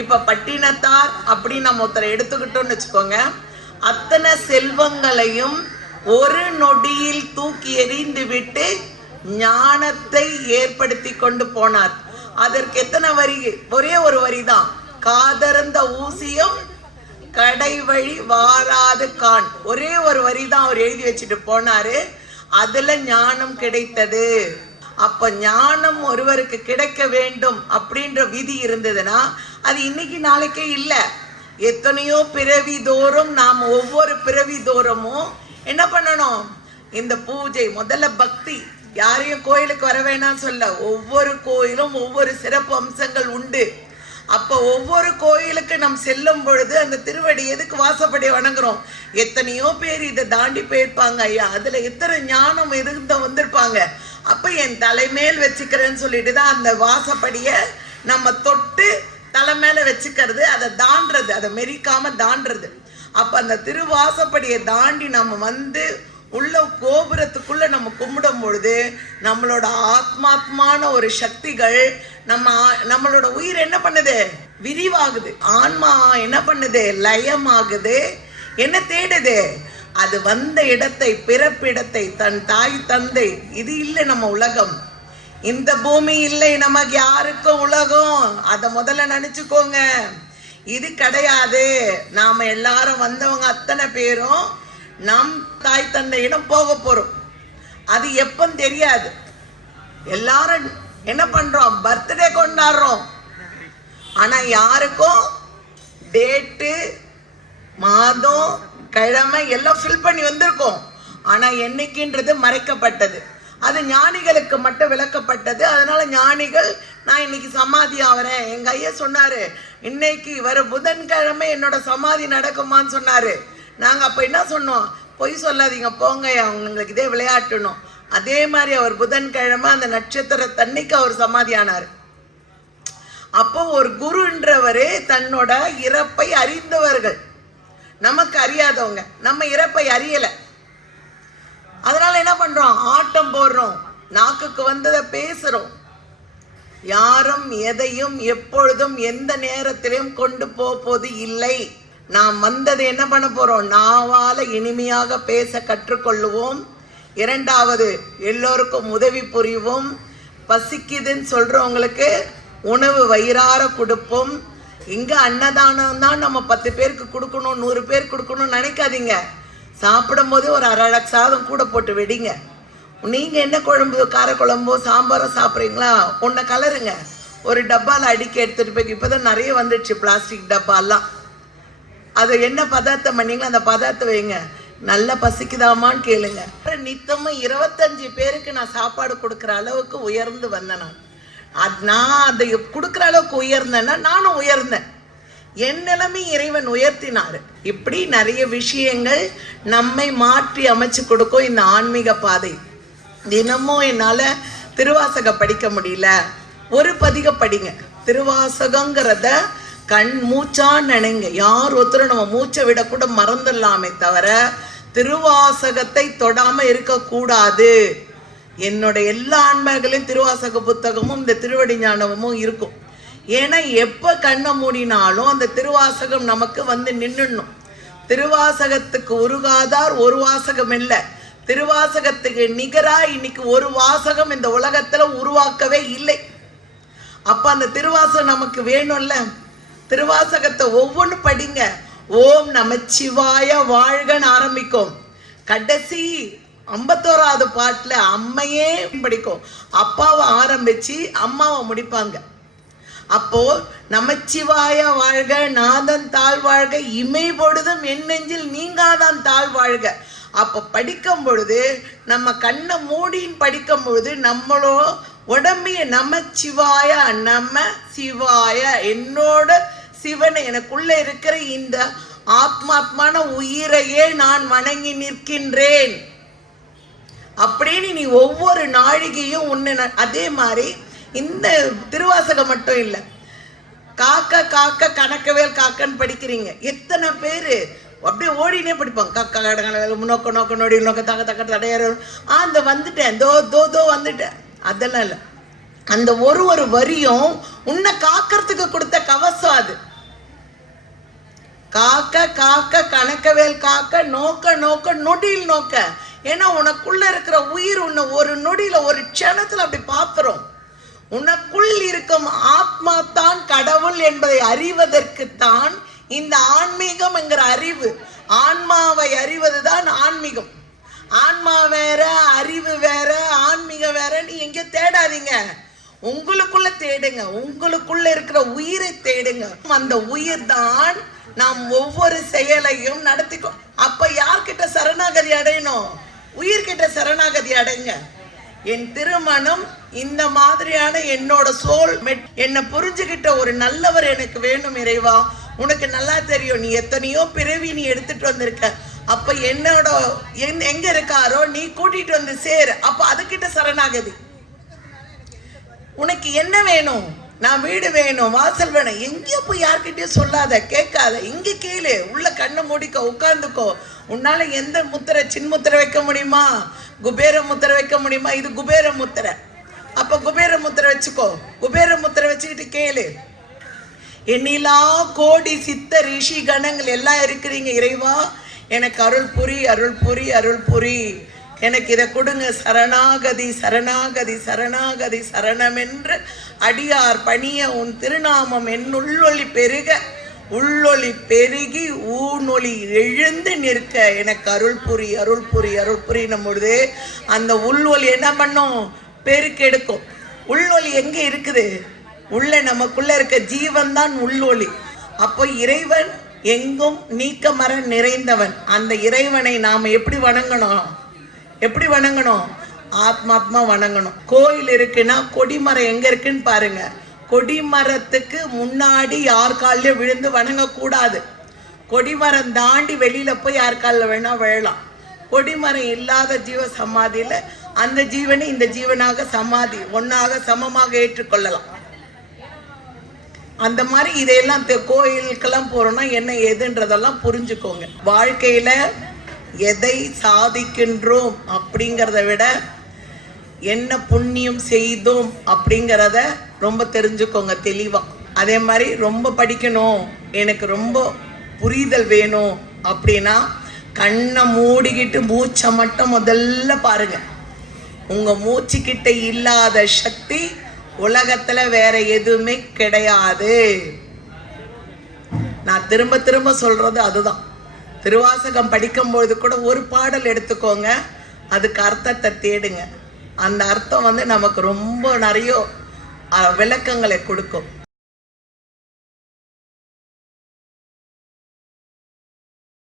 இப்ப பட்டினத்தார் அப்படின்னு நம்ம ஒருத்தரை எடுத்துக்கிட்டோம்னு வச்சுக்கோங்க, அத்தனை செல்வங்களையும் ஒரு நொடியில் தூக்கி எறிந்து விட்டு ஞானத்தை ஏற்படுத்தி கொண்டு போனார். அதற்கு எத்தனை வரி? ஒரே ஒரு வரிதான், காதறந்த ஊசியும் கடை வழி வாராது கான். ஒரே ஒரு வரிதான் அவர் எழுதி வச்சுட்டு போனாரு. அதுல ஞானம் கிடைத்தது. அப்ப ஞானம் ஒருவருக்கு கிடைக்க வேண்டும் அப்படின்ற விதி இருந்ததுன்னா அது இன்னைக்கு நாளைக்கே இல்லை. எத்தனையோ பிறவி தோறும் நாம் ஒவ்வொரு பிறவி தோறுமும் என்ன பண்ணணும்? இந்த பூஜை முதல்ல பக்தி. யாரையும் கோயிலுக்கு வர வேணாம் சொல்ல, ஒவ்வொரு கோயிலும் ஒவ்வொரு சிறப்பு அம்சங்கள் உண்டு. அப்ப ஒவ்வொரு கோயிலுக்கு நாம் செல்லும் பொழுது அந்த திருவடி எதுக்கு வாசப்படி வணங்குறோம்? எத்தனையோ பேர் இதை தாண்டி போயிருப்பாங்க ஐயா, அதுல எத்தனை ஞானம் இருந்த வந்திருப்பாங்க. அப்ப என் தலைமேல் வச்சுக்கிறேன்னு சொல்லிட்டு தான் அந்த வாசப்படிய நம்ம தொட்டு தலை மேல வச்சுக்கிறது, அதை தாண்டது, அதை மெரிக்காம தாண்டது. அப்ப அந்த திருவாசப்படியை தாண்டி நம்ம வந்து உள்ள கோபுரத்துக்குள்ள நம்ம கும்பிடும் பொழுது நம்மளோட ஆத்மாத்மான ஒரு சக்திகள் நம்மளோட உயிர் என்ன பண்ணுது? விரிவாகுது. ஆன்மா என்ன பண்ணுது? லயமாகுது. என்ன தேடுது? அது வந்த இடத்தை, பிறப்பிடத்தை, தன் தாய் தந்தை. இது இல்லை நம்ம உலகம். இந்த பூமி இல்லை நமக்கு யாருக்கும் உலகம். அதை முதல்ல நினைச்சுக்கோங்க. இது கிடையாது. நாம எல்லாரும் வந்தவங்க அத்தனை பேரும் நம் தாய் தந்தையிடம் போக போறோம். அது எப்ப தெரியாது. எல்லாரும் என்ன பண்றோம்? பர்த்டே கொண்டாடுறோம். ஆனா யாருக்கும் டேட்டு, மாதம், கிழமை எல்லாம் ஃபில் பண்ணி வந்திருக்கோம். ஆனா என்னைக்குன்றது மறைக்கப்பட்டது. அது ஞானிகளுக்கு மட்டும் விளக்கப்பட்டது. அதனால ஞானிகள், நான் இன்னைக்கு சமாதி ஆகிறேன். எங்க ஐயா சொன்னாரு, இன்னைக்கு வர புதன்கிழமை என்னோட சமாதி நடக்குமான்னு சொன்னாரு. நாங்க அப்ப என்ன சொன்னோம்? பொய் சொல்லாதீங்க போங்க, அவங்களுக்கு இதே விளையாட்டணும். அதே மாதிரி அவர் புதன்கிழமை அந்த நட்சத்திர தன்னைக்கு அவர் சமாதி ஆனார். அப்போ ஒரு குருன்றவரே தன்னோட இறப்பை அறிந்தவர்கள். நமக்கு அறியாதவங்க, நம்ம இறப்பை அறியல. அதனால என்ன பண்றோம்? ஆட்டம் போடுறோம், நாக்குக்கு வந்ததை பேசுறோம். யாரும் எதையும் எப்பொழுதும் எந்த நேரத்திலையும் கொண்டு போவது இல்லை. நாம் வந்தது என்ன பண்ண போறோம்? நாவால இனிமையாக பேச கற்றுக்கொள்ளுவோம். இரண்டாவது, எல்லோருக்கும் உதவி புரிவோம். பசிக்குதுன்னு சொல்றவங்களுக்கு உணவு வயிறார கொடுப்போம். இங்க அன்னதானம் தான் நம்ம 10 பேருக்கு கொடுக்கணும், 100 பேர் கொடுக்கணும்னு நினைக்காதீங்க. சாப்பிடும் போது ஒரு அரை சாதம் கூட போட்டு வெடிங்க. நீங்க என்ன குழம்பு, காரக்குழம்போ சாம்பாரோ சாப்பிட்றீங்களா, ஒன்றை கலருங்க, ஒரு டப்பால அடிக்க எடுத்துட்டு போய். இப்பதான் நிறைய வந்துடுச்சு பிளாஸ்டிக் டப்பாலாம். அது என்ன பதார்த்தம் பண்ணீங்களோ அந்த பதார்த்தம் வைங்க. நல்ல பசிக்குதாமான்னு கேளுங்க. நித்தமும் 25 பேருக்கு நான் சாப்பாடு கொடுக்குற அளவுக்கு உயர்ந்து வந்தேன். நான் அதை கொடுக்குற அளவுக்கு உயர்ந்தேன்னா நானும் உயர்ந்தேன். என் நிலைமை இறைவன் உயர்த்தினாரு. இப்படி நிறைய விஷயங்கள் நம்மை மாற்றி அமைச்சு கொடுக்கும் இந்த ஆன்மீக பாதை. தினமும் என்னால திருவாசகம் படிக்க முடியல, ஒரு பதிக படிங்க. திருவாசகங்கிறத கண் மூச்சா நினைங்க. யார் ஒருத்தரும் நம்ம மூச்சை விட கூட மறந்துடலாமே தவிர திருவாசகத்தை தொடாம இருக்கக்கூடாது. என்னோட எல்லா ஆன்மீகங்களையும் திருவாசக புத்தகமும் இந்த திருவடி ஞானமும் இருக்கும். ஏன்னா எப்ப கண்ணை மூடினாலும் அந்த திருவாசகம் நமக்கு வந்து நின்னுடணும். திருவாசகத்துக்கு உருகாதார் ஒரு வாசகம் இல்லை. திருவாசகத்துக்கு நிகரா இன்னைக்கு ஒரு வாசகம் இந்த உலகத்துல உருவாக்கவே இல்லை. அப்ப அந்த திருவாசகம் நமக்கு வேணும்ல. திருவாசகத்தை ஒவ்வொன்று படிங்க. ஓம் நமச்சிவாய வாழ்கன்னு ஆரம்பிக்கும். கடைசி 51வது பாட்டுல அம்மையே படிக்கும். அப்பாவை ஆரம்பிச்சு அம்மாவை முடிப்பாங்க. அப்போ நமச்சிவாய வாழ்க, நாதன் தாழ் வாழ்க, இமை பொழுதும் என் நெஞ்சில் நீங்காதான் தாழ் வாழ்க. அப்ப படிக்கும் பொழுது நம்ம கண்ணை மூடின்னு படிக்கும் பொழுது நம்மளோ உடம்பைய நமச்சிவாய, நம சிவாய, என்னோட சிவனை, எனக்குள்ள இருக்கிற இந்த ஆத்மாத்மான உயிரையே நான் வணங்கி நிற்கின்றேன் அப்படின்னு நீ ஒவ்வொரு நாழிகையும் உன்னை. அதே மாதிரி இந்த திருவாசகம் மட்டும் இல்லை, காக்க காக்க கணக்கவேல் காக்கன்னு படிக்கிறீங்க. எத்தனை பேரு அப்படியே ஓடினே படிப்பாங்க. கக்க நோக்க நோக்க நோடி நோக்க தக்க தக்க தடையார அந்த வந்துட்டேன், தோ தோ தோ வந்துட்டேன். அதெல்லாம் இல்லை. அந்த ஒரு வரியும் உன்னை காக்கிறதுக்கு கொடுத்த கவசம். அது காக்க காக்க கணக்கவேல் காக்க நோக்க நோக்க நொடியில் நோக்க. ஏன்னா உனக்குள்ள இருக்கிற உயிர் உன்னை ஒரு நொடியில ஒரு க்ஷணத்துல அப்படி பாத்துரும். உனக்குள் இருக்கும் ஆத்மா தான் கடவுள் என்பதை அறிவதற்குத்தான் இந்த ஆன்மீகம் என்கிற அறிவு. ஆன்மாவை அறிவதுதான் ஆன்மீகம். ஆன்மா வேற, அறிவு வேற, ஆன்மீகம் வேற. நீ எங்க தேடாதீங்க, உங்களுக்குள்ள தேடுங்க. உங்களுக்குள்ள இருக்கிற உயிரை தேடுங்க. அந்த உயிர் தான் நாம் ஒவ்வொரு செயலையும் நடத்திக்கோ. அப்ப யார்கிட்ட சரணாகதி அடையணும்? உயிர்கிட்ட சரணாகதி அடைங்க. என் திருமணம் இந்த மாதிரியான என்னோட சோல் என்னை புரிஞ்சுக்கிட்ட ஒரு நல்லவர் எனக்கு வேணும் இறைவா. உனக்கு நல்லா தெரியும், நீ எத்தனையோ பிறவி நீ எடுத்துட்டு வந்திருக்க. அப்ப என்னோட எங்க இருக்காரோ நீ கூட்டிட்டு வந்து சேரு. அப்ப அதுகிட்ட சரணாகதி. உனக்கு என்ன வேணும்? நான் வீடு வேணும், வாசல் வேணும். எங்கேயோ போய் யார்கிட்டயும் சொல்லாத, கேட்காத. இங்க கேளு. உள்ள கண்ணை மூடிக்கோ, உட்கார்ந்துக்கோ. உன்னால எந்த முத்திரை, சின்முத்திரை வைக்க முடியுமா? குபேர முத்திரை வைக்க முடியுமா? இது குபேர முத்திரை. அப்ப குபேர முத்திரை வச்சுக்கோ. குபேர முத்திரை வச்சுக்கிட்டு கேளு. எண்ணிலா கோடி சித்த ரிஷி கணங்கள் எல்லாம் இருக்கிறீங்க. இறைவா எனக்கு அருள் புரி, அருள் புரி, அருள் புரி. எனக்கு இதை கொடுங்க. சரணாகதி சரணாகதி சரணாகதி சரணம் என்று அடியார் பணிய உன் திருநாமம் என் உள்ளொளி பெருக, உள்ளொளி பெருகி ஊனொளி எழுந்து நிற்க எனக்கு அருள் புரி, அருள் புரி, அருள் புரியும் பொழுது அந்த உள்வொலி என்ன பண்ணும்? பெருக்கெடுக்கும். உள்ளொலி எங்க இருக்குது? உள்ள நமக்குள்ள இருக்க ஜீவன் தான் உள்ளொலி. அப்போ இறைவன் எங்கும் நீக்கமர நிறைந்தவன். அந்த இறைவனை நாம எப்படி வணங்கணும்? எப்படி வணங்கணும்? ஆத்மாத்மா வணங்கணும். கோயில் இருக்குன்னா கொடிமரம் எங்க இருக்குன்னு பாருங்க. கொடிமரத்துக்கு முன்னாடி யார் காலில் விழுந்து வணங்கக்கூடாது. கொடிமரம் தாண்டி வெளியில போய் யார் காலில் வேணா விழலாம். கொடிமரம் இல்லாத ஜீவ சமாதியில அந்த ஜீவனை இந்த ஜீவனாக சமாதி ஒன்னாக சமமாக ஏற்றுக்கொள்ளலாம். அந்த மாதிரி இதையெல்லாம் கோயிலுக்கெல்லாம் போறோம்னா என்ன ஏதுன்றதெல்லாம் புரிஞ்சுக்கோங்க. வாழ்க்கையில எதை சாதிக்கின்றோம் அப்படிங்கிறத விட என்ன புண்ணியம் செய்தோம் அப்படிங்கிறத ரொம்ப தெரிஞ்சுக்கோங்க தெளிவா. அதே மாதிரி ரொம்ப படிக்கணும், எனக்கு ரொம்ப புரிதல் வேணும் அப்படின்னா கண்ணை மூடிக்கிட்டு மூச்சை மட்டும் முதல்ல பாருங்க. உங்க மூச்சுக்கிட்ட இல்லாத சக்தி உலகத்துல வேற எதுவுமே கிடையாது. நான் திரும்ப திரும்ப சொல்றது அதுதான். திருவாசகம் படிக்கும்பொழுது கூட ஒரு பாடல் எடுத்துக்கோங்க, அதுக்கு அர்த்தத்தை தேடுங்க. அந்த அர்த்தம் நமக்கு ரொம்ப நிறைய விளக்கங்களை கொடுக்கும்.